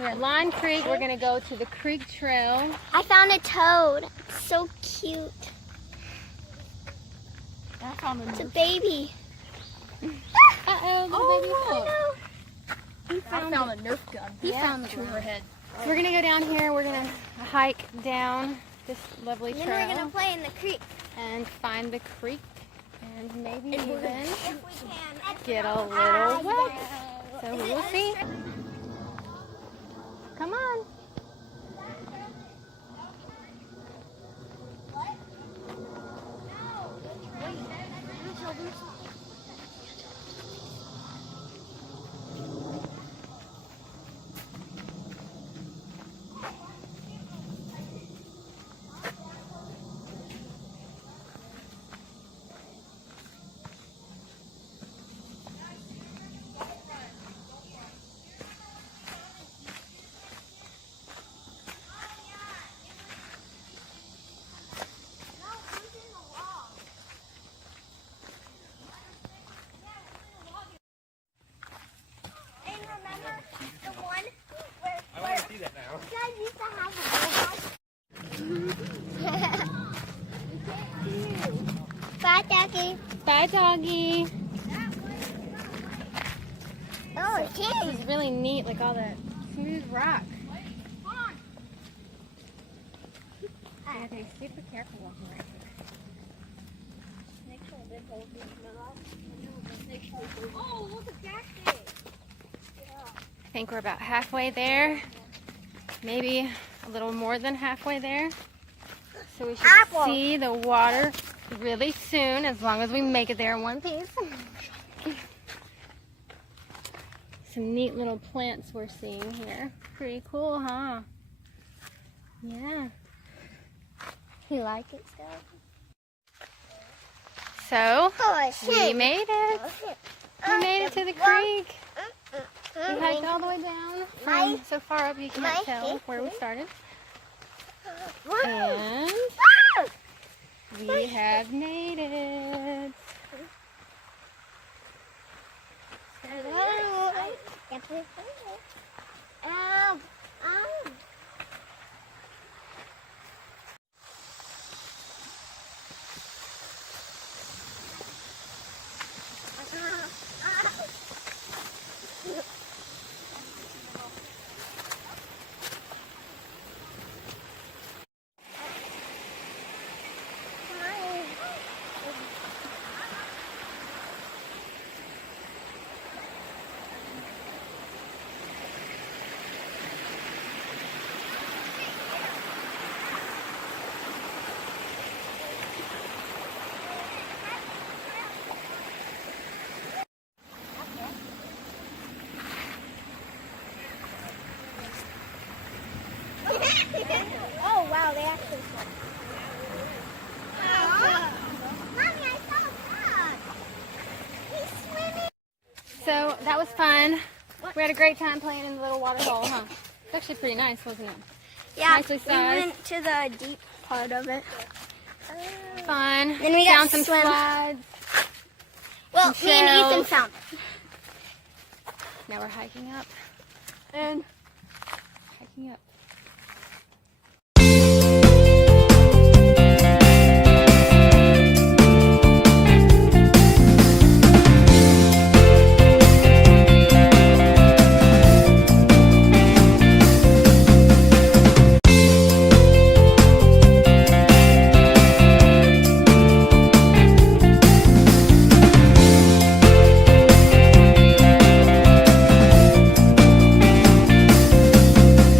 We're at Line Creek. We're going to go to the creek trail. I found a toad. It's so cute. I found It's a baby. Uh-oh, little baby I wolf. know. He found a Nerf gun. He found to her head. So we're going to go down here. We're going to hike down this lovely And trail. then we're gonna play in the creek and find the creek and maybe even if we can. get a little wet. So we'll see. Come on. And remember the one where Dad used to have a Bye, Doggy. Bye, doggy. Oh, it's This is really neat, like all that smooth rock. You gotta be super careful walking right here. Oh, look at that thing. I think we're about halfway there. Maybe a little more than halfway there. So we should Apple. see the water really soon, as long as we make it there in one piece. Some neat little plants we're seeing here. Pretty cool, huh? Yeah. You like it, Stella? So, Oh, we made it. We made it to the creek. We hiked all the way down from so far up you can't tell where we started. And we have made it. Oh, wow, they actually swim. Mommy, I saw a dog. He's swimming. So that was fun. We had a great time playing in the little water hole, huh? It's actually pretty nice, wasn't it? Yeah, Nicely we sized. went to the deep part of it. Fun. Then we got Found to some swim. slides. Well, Some me and Ethan shells. found it. Now we're hiking up. And hiking up.